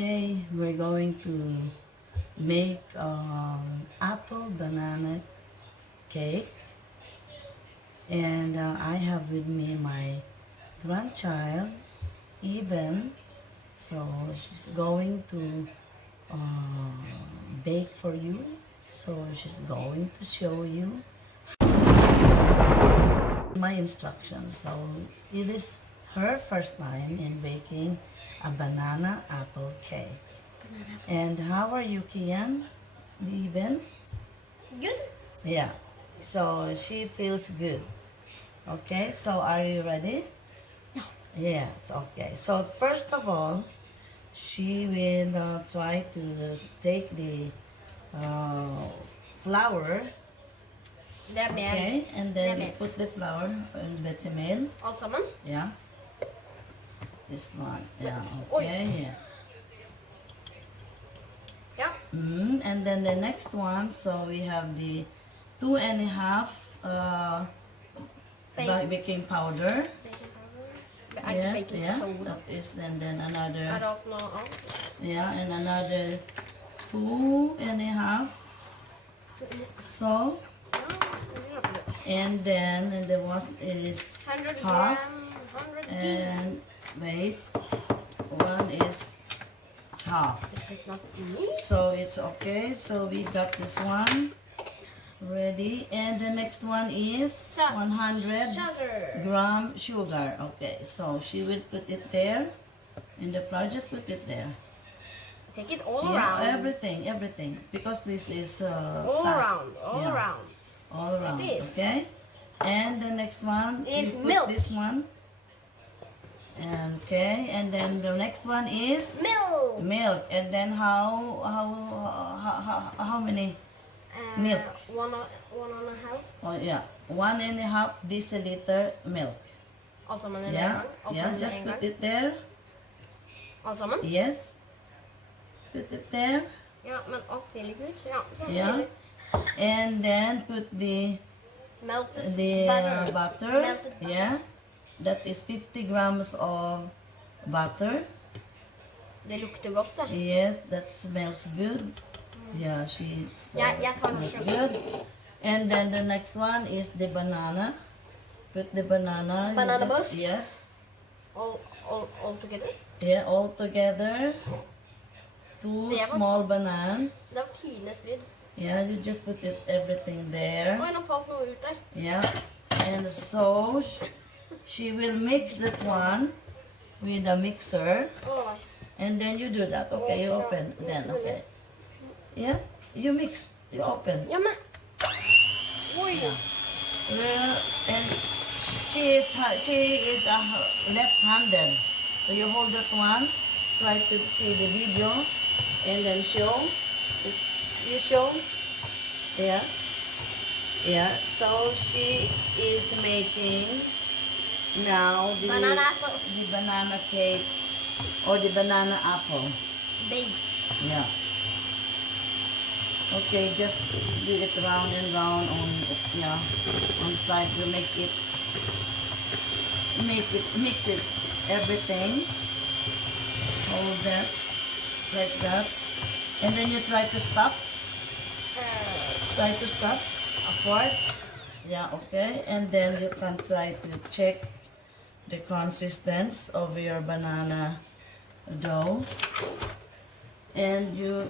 Today we're going to make apple banana cake, and I have with me my grandchild Eben. So she's going to bake for you. So she's going to show you my instructions. So it is her first time in baking a banana apple cake. And how are you, Kian? Even? Good. Yeah. So she feels good. Okay, so are you ready? Yeah, it's okay. So first of all, she will try to take the flour, okay, and then you put the flour in bechamel. Alt sammen? Yeah. This one. Yeah, okay, yes. Ja. And then the next one, so we have the 2.5 baking powder. Baking powder. Yeah, Baking yeah, soda. that is, and then another, Er det alt noe annet? yeah, and another 2.5 salt, Ja, det blir nok det. and then the one is 100 half, gram, 100 and wait, one is half. Is it not me? So it's okay. So we got this one ready, and the next one is 100 Sugar. gram sugar. Okay, so she will put it there in the flour. Just put it there. Take it all Yeah, around. everything, because this is All fast. around, all Yeah, around. all around. this. Okay, and the next one Is you put milk. this one. Okay, and then the next one is Milk. milk, and then how many? Milk. One and a half. Oh yeah, 1.5 deciliter milk. Alt sammen i en Yeah, gang. Alt yeah, sammen i just en put gang. it there. Alt sammen? Yes, put it there. Ja, men alt vil ikke ut. Ja, sånn. Yeah, and then put the Melted butter. butter. Melted butter. Yeah, that is 50 grams of butter. Det lukter godt, det. Yes, that smells good. Yeah, she Jeg kan smells ikke. good. And then the next one is the banana. Put the banana. Banana bus? Yes. All together. Yeah, all together. Two Det var- small bananas. Det var tidenes lyd. Yeah, you just put it everything there. Oi, nå falt noe ut der. Yeah, and so she will mix that one with a mixer, Å, nei. and then you do that. Okay, you open then. Okay. Yeah, you mix. You open. Ja, men Oi. And she is left-handed. So you hold that one. Try to see the video, and then show. You show. Yeah. Yeah. So she is making now Banana apple. the banana cake or the banana apple. Base. Yeah. Okay, just do it round and round on side to mix it everything. Hold that like that, and then you try to stop. Try to stop apart. Yeah, okay, and then you can try to check the consistency of your banana dough, and you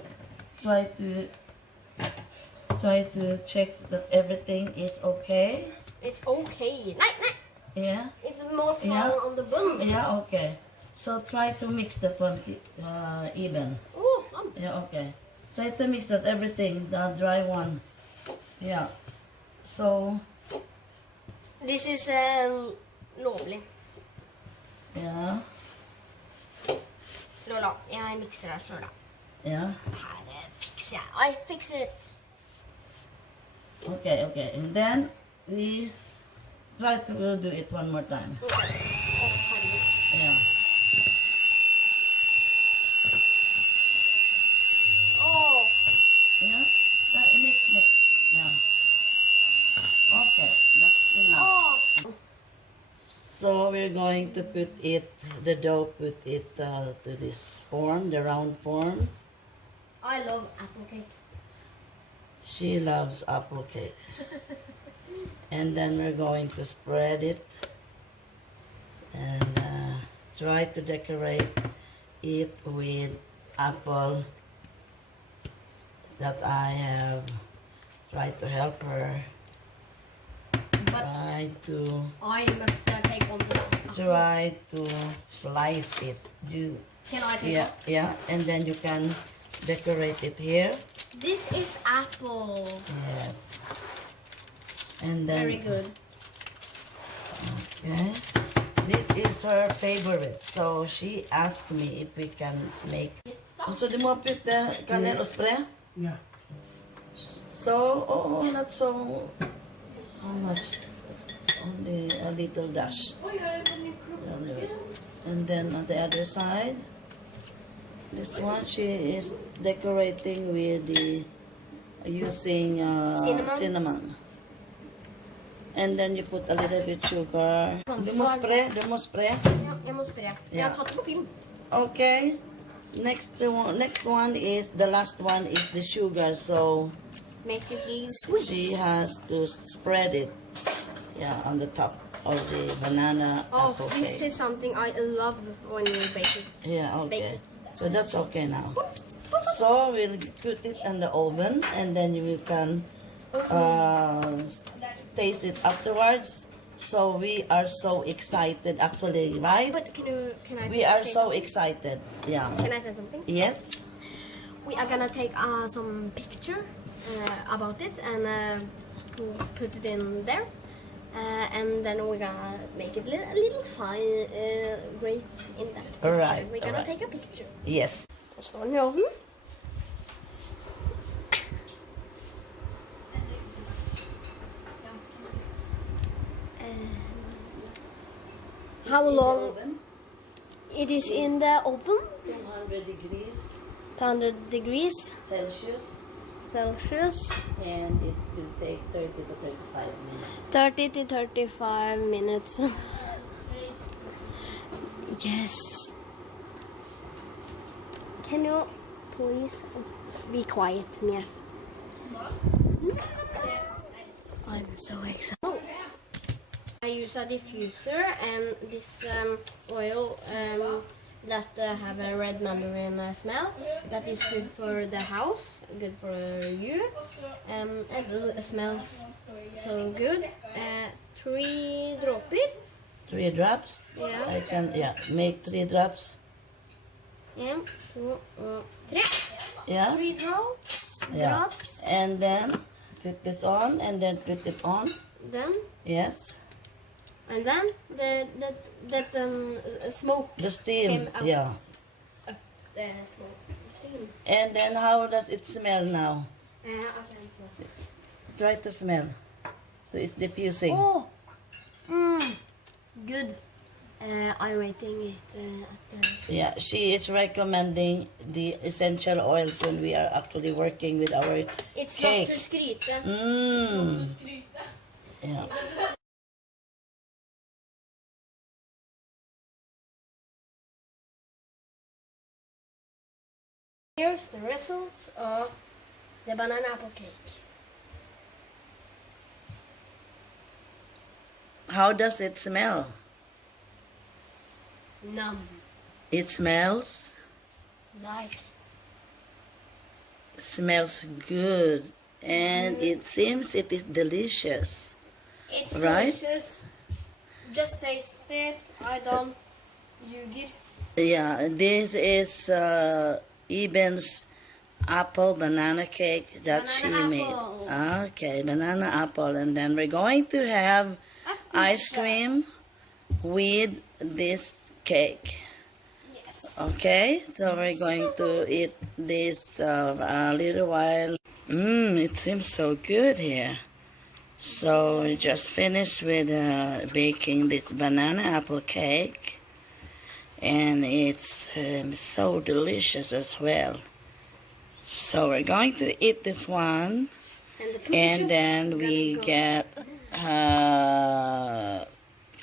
try to check that everything is okay. It's okay. Nei, nei. Yeah, It's more flour Yeah. on the bun. yeah, okay. So try to mix that one even. Oh, Yeah, okay. Try to mix that everything, the dry one. Yeah. So This is lovlig. yeah, Lola, jeg mikser det selv da. yeah. Her fikser jeg. I fix it. Okay, okay. And then we try to do it one more time. Okay. Å, herregud. Yeah. Åh. Yeah. Mix. Yeah. Okay, that's enough. Åh. So we're going to put it the dough, put it to this form, the round form. I love apple cake. She loves apple cake. And then we're going to spread it and try to decorate it with apple that I have tried to help her. But Try to try to slice it. Can I take Yeah, off? yeah, and then you can decorate it here. This is apple. Yes. And then Very good. Okay. This is her favorite. So she asked me if we can make. So do you want to put the cannelle spray? Yeah. So, not so much. Only a little dash. And then on the other side, this one she is decorating with the using cinnamon. And then you put a little bit sugar. Du må spray. Ja, jeg må spørre. Jeg har Ja. tatt det på film. Okay. Next one is the last one is the sugar. So Make it really sweet. she has to spread it. Yeah, on the top of the banana Oh, apple this cake. is something I love when you bake it. Yeah, Bake okay. it. So that's okay now. Oops. So we'll put it in the oven and then you can taste it afterwards. So we are so excited actually, right? But can I We are say so something? excited. Yeah. Can I say something? Yes. We are gonna take some picture about it and put it in there. And then we're gonna make it a little fine, great in that picture. Alright, We're gonna alright. take a picture. Yes. Og står den i ovnen. How long it is in the oven? 200 degrees 200 degrees Celsius, Celsius. and it will take 30 to 35 minutes. 30 to 35 minutes. Yes. Can you please be quiet, Mia? I'm so excited. I use a diffuser and this oil that have a red mandarin smell. That is good for the house, good for you, and it smells so good. 3 dråper. 3 drops. Yeah. I can make 3 drops. 1, 2, 3. Yeah. 3 drops. Yeah. Drops. And then put it on and then put it on. Then Yes. and then that smoke The steam. came out. Yeah. The smoke. The steam. And then how does it smell now? Okay. Try to smell. So it's diffusing. Oh, good. I'm rating it at the. Yeah, she is recommending the essential oils when we are actually working with our It's cake. not to skryte. Mmm. Yeah. Here's the results of the banana apple cake. How does it smell? Numb. It smells good, and it seems it is delicious. It's Right? delicious. Just taste it. I don't ljuger. Yeah, this is Eben's apple banana cake that Banana she apple. made. Okay, banana apple, and then we're going to have ice cream with this cake. Yes. Okay, so we're going to eat this a little while. It seems so good here. So we just finished with baking this banana apple cake, and it's so delicious as well. So we're going to eat this one, And the photo and shoot, then we're we gonna go- get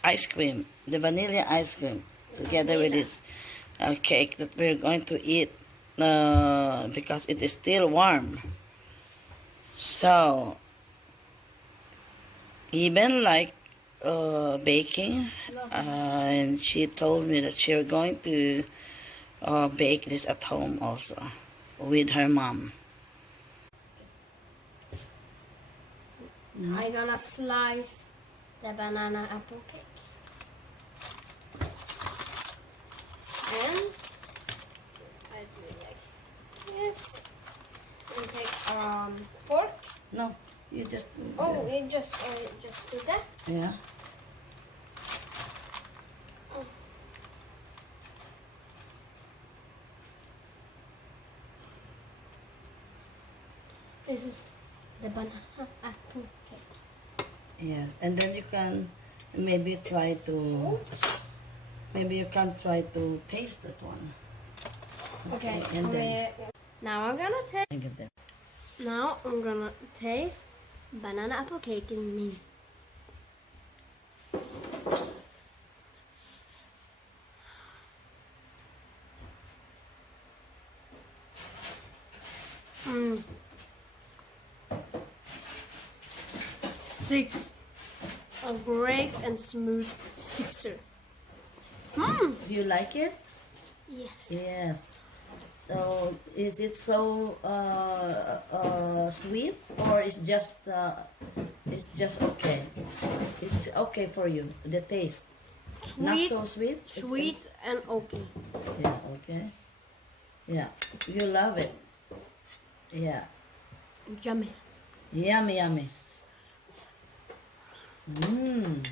ice cream, the vanilla ice cream. together with this cake that we're going to eat because it is still warm. So, even like baking, and she told me that she's going to bake this at home also with her mom. I'm gonna slice the banana apple cake. And I do it like this. And take fork. No, you just Oh, you just do that. yeah. This is the banana apple cake. Yeah, and then you can maybe try to taste that one. Okay, and then now I'm gonna taste. I get that. Now I'm gonna taste banana apple cake in me. Mm. 6. A great and smooth sixer. Mm. Do you like it? Yes. Yes. So is it so sweet, or it's just okay? It's okay for you, the taste. Not Sweet, so sweet. sweet and okay. Yeah. Okay. Yeah. You love it. Yeah. Yummy. Yummy, yummy. Mmm.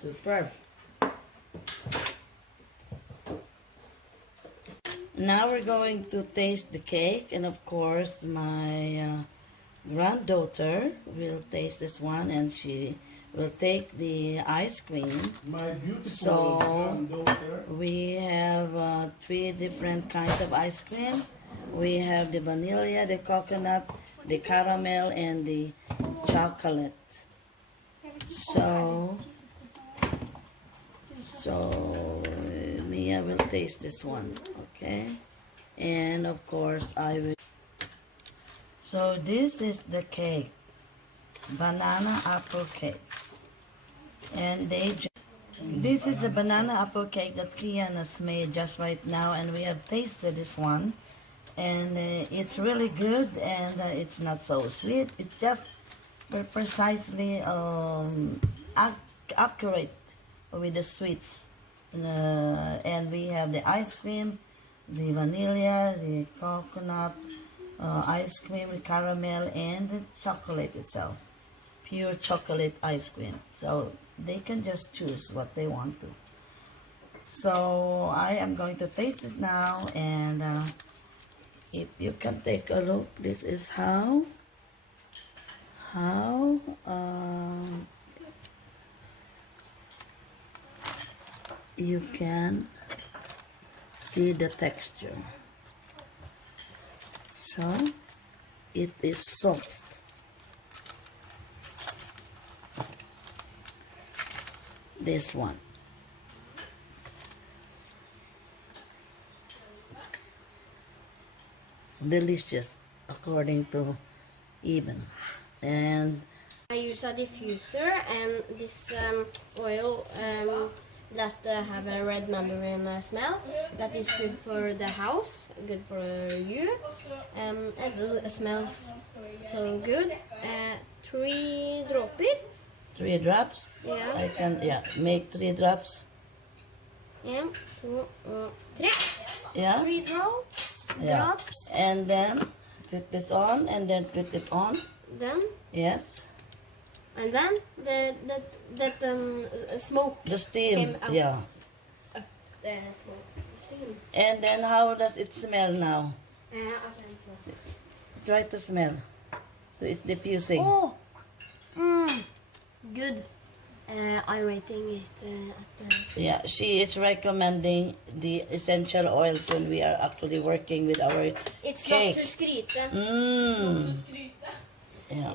Superb. Now we're going to taste the cake, and of course my granddaughter will taste this one, and she will take the ice cream. My beautiful So granddaughter. we have 3 different kinds of ice cream. We have the vanilla, the coconut, the caramel, and the chocolate. So Mia will taste this one, okay? And of course I will. So this is the cake, banana apple cake, and this is the banana apple cake that Kian has made just right now, and we have tasted this one, and it's really good, and it's not so sweet. It's just precisely accurate with the sweets, and we have the ice cream, the vanilla, the coconut ice cream, the caramel, and the chocolate itself, pure chocolate ice cream. So they can just choose what they want to. So I am going to taste it now, and if you can take a look, this is how you can see the texture. So it is soft. This one. Delicious, according to Even. And I use a diffuser and this oil that have a red mandarin smell. That is good for the house, good for you. It smells so good. 3 dråper. 3 drops. Yeah. I can make 3 drops. 1, 2, 3. Yeah. 3 drops. Yeah. Drops. And then put it on, and then put it on. Then Yes. and then the smoke The steam. came out. Yeah. The smoke. Steam. And then how does it smell now? Okay. Try to smell. So it's diffusing. Oh, good. I'm rating it at the. Yeah, she is recommending the essential oils when we are actually working with our It's cake. not to skryte. Mmm. Yeah.